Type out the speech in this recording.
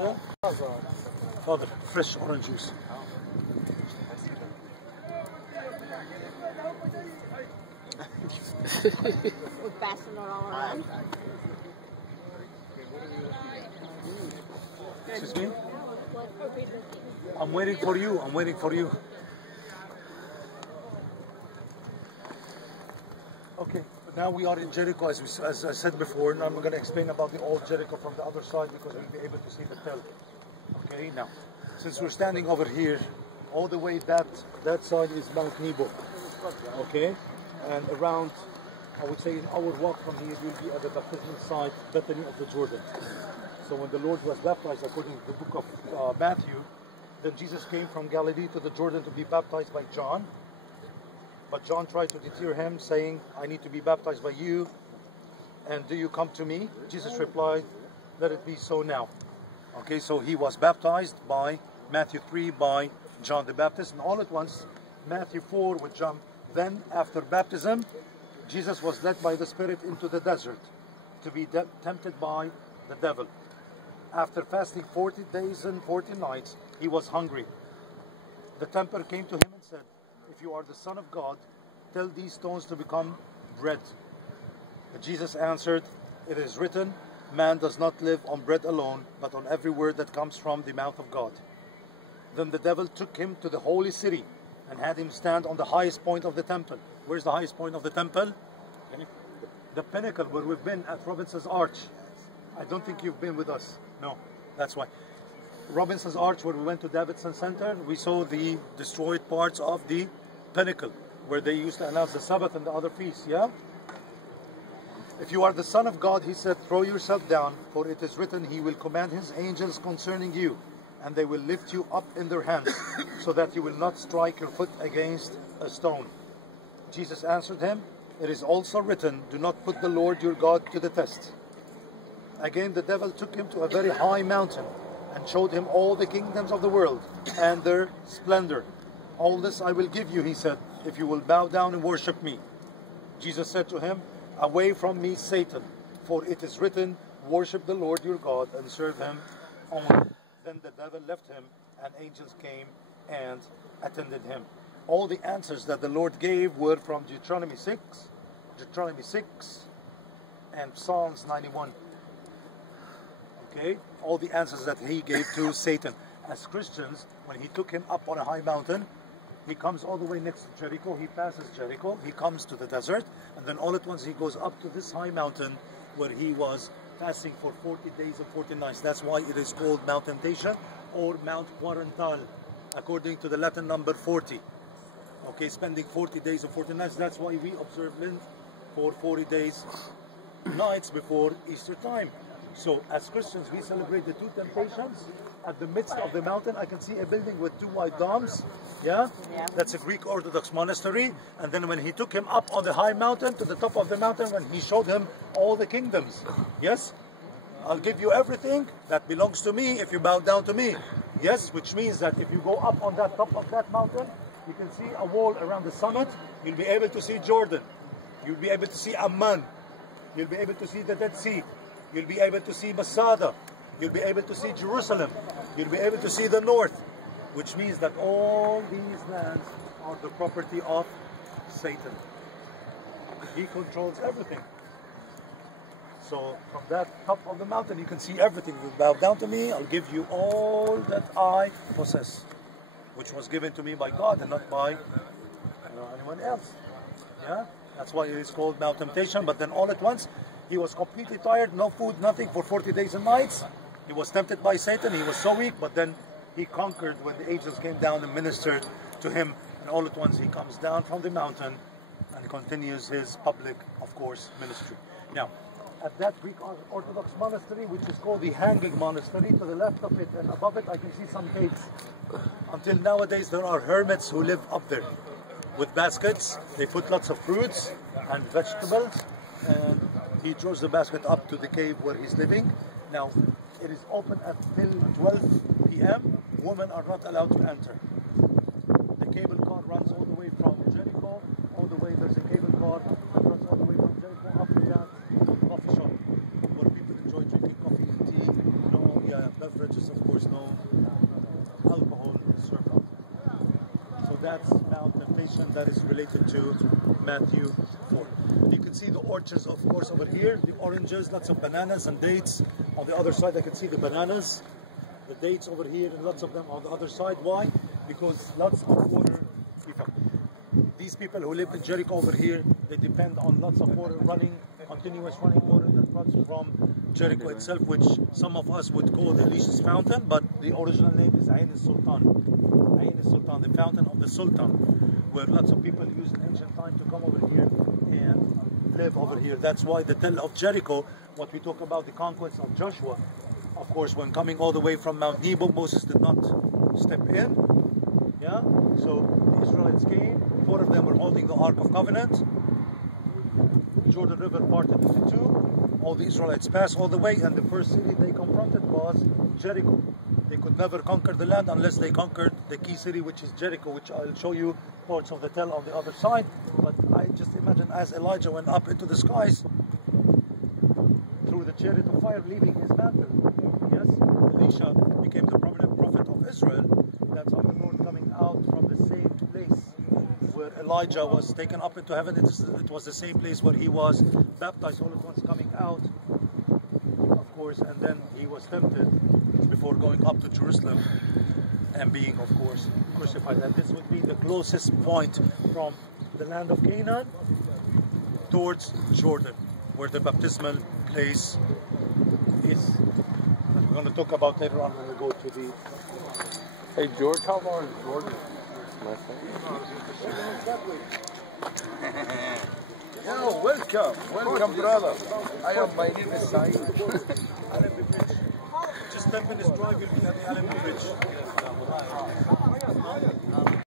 Yeah? Father, fresh orange juice. We're passing it all around. Excuse me? I'm waiting for you. I'm waiting for you. Okay, now we are in Jericho, as I said before. Now I'm going to explain about the old Jericho from the other side because we'll be able to see the tell. Okay, now, since we're standing over here, all the way that side is Mount Nebo. Okay, and around, I would say, an hour walk from here, we'll be at the baptismal site, Bethany of the Jordan. So when the Lord was baptized, according to the book of Matthew, then Jesus came from Galilee to the Jordan to be baptized by John. But John tried to deter him, saying, I need to be baptized by you, and do you come to me? Jesus replied, let it be so now. Okay, so he was baptized by Matthew 3 by John the Baptist, and all at once, Matthew 4 with John. Then, after baptism, Jesus was led by the Spirit into the desert to be tempted by the devil. After fasting 40 days and 40 nights, he was hungry. The tempter came to him and said, if you are the Son of God, tell these stones to become bread. But Jesus answered, it is written, man does not live on bread alone, but on every word that comes from the mouth of God. Then the devil took him to the holy city and had him stand on the highest point of the temple. Where's the highest point of the temple? The pinnacle where we've been at Robinson's Arch. I don't think you've been with us. No, that's why. Robinson's Arch, where we went to Davidson Center, we saw the destroyed parts of the pinnacle, where they used to announce the Sabbath and the other feasts, yeah? If you are the Son of God, he said, throw yourself down, for it is written, he will command his angels concerning you, and they will lift you up in their hands, so that you will not strike your foot against a stone. Jesus answered him, it is also written, do not put the Lord your God to the test. Again the devil took him to a very high mountain, and showed him all the kingdoms of the world, and their splendor. All this I will give you, he said, if you will bow down and worship me. Jesus said to him, away from me, Satan, for it is written, worship the Lord your God and serve him only. Then the devil left him, and angels came and attended him. All the answers that the Lord gave were from Deuteronomy 6, and Psalms 91. Okay, all the answers that he gave to Satan. As Christians, when he took him up on a high mountain, he comes all the way next to Jericho, he passes Jericho, he comes to the desert, and then all at once he goes up to this high mountain where he was fasting for 40 days and 40 nights. That's why it is called Mount Temptation or Mount Quarantal, according to the Latin number 40. Okay, spending 40 days and 40 nights. That's why we observe Lent for 40 days, nights before Easter time. So, as Christians, we celebrate the two temptations. At the midst of the mountain, I can see a building with two white domes. Yeah? That's a Greek Orthodox monastery. And then when he took him up on the high mountain, to the top of the mountain, when he showed him all the kingdoms. Yes? I'll give you everything that belongs to me if you bow down to me. Yes? Which means that if you go up on that top of that mountain, you can see a wall around the summit. You'll be able to see Jordan. You'll be able to see Amman. You'll be able to see the Dead Sea. You'll be able to see Masada. You'll be able to see Jerusalem. You'll be able to see the north. Which means that all these lands are the property of Satan. He controls everything. So from that top of the mountain you can see everything. You bow down to me, I'll give you all that I possess. Which was given to me by God and not by anyone else. Yeah? That's why it is called Mount Temptation. But then all at once, he was completely tired, no food, nothing for 40 days and nights. He was tempted by Satan, he was so weak, but then he conquered when the angels came down and ministered to him. And all at once he comes down from the mountain and continues his public, of course, ministry. Now, at that Greek Orthodox monastery, which is called the Hanging Monastery, to the left of it and above it, I can see some caves. Until nowadays, there are hermits who live up there with baskets. They put lots of fruits and vegetables, and he throws the basket up to the cave where he's living. Now, it is open until 12 p.m. Women are not allowed to enter. The cable car runs all the way from Jericho, all the way, there's a cable car that runs all the way from Jericho up to that coffee shop, where people enjoy drinking coffee and tea, beverages, of course, no alcohol served. So that's Mount Temptation, that is related to Matthew 4. You can see the orchards, of course, over here, the oranges, lots of bananas and dates. On the other side, I can see the bananas, the dates over here, and lots of them on the other side. Why? Because lots of water. These people who live in Jericho over here, they depend on lots of water running, continuous running water that runs from Jericho itself, which some of us would call the Elisha's fountain, but the original name is Ain al-Sultan. Ain al-Sultan, the fountain of the Sultan, where lots of people used in ancient time to come over here and live over here. That's why the Tell of Jericho, what we talk about the conquest of Joshua, of course, when coming all the way from Mount Nebo, Moses did not step in. Yeah, so the Israelites came, 4 of them were holding the Ark of Covenant. Jordan River parted into 2. All the Israelites passed all the way, and the first city they confronted was Jericho. They could never conquer the land unless they conquered the key city, which is Jericho, which I'll show you parts of the tell on the other side. But I just imagine as Elijah went up into the skies through the chariot of fire, leaving his mantle. Yes, Elisha became the prominent prophet of Israel. That's on the Lord coming out from the same place where Elijah was taken up into heaven. It was the same place where he was baptized, all at once coming out, of course, and then he was tempted before going up to Jerusalem and being, of course, crucified. And this would be the closest point from the land of Canaan towards Jordan, where the baptismal place is. And we're going to talk about later on when we go to the... Hey George, how far is Jordan? Yo, welcome brother. My name is Saeed. Just 10 minutes drive, you'll be at the Allen Bridge.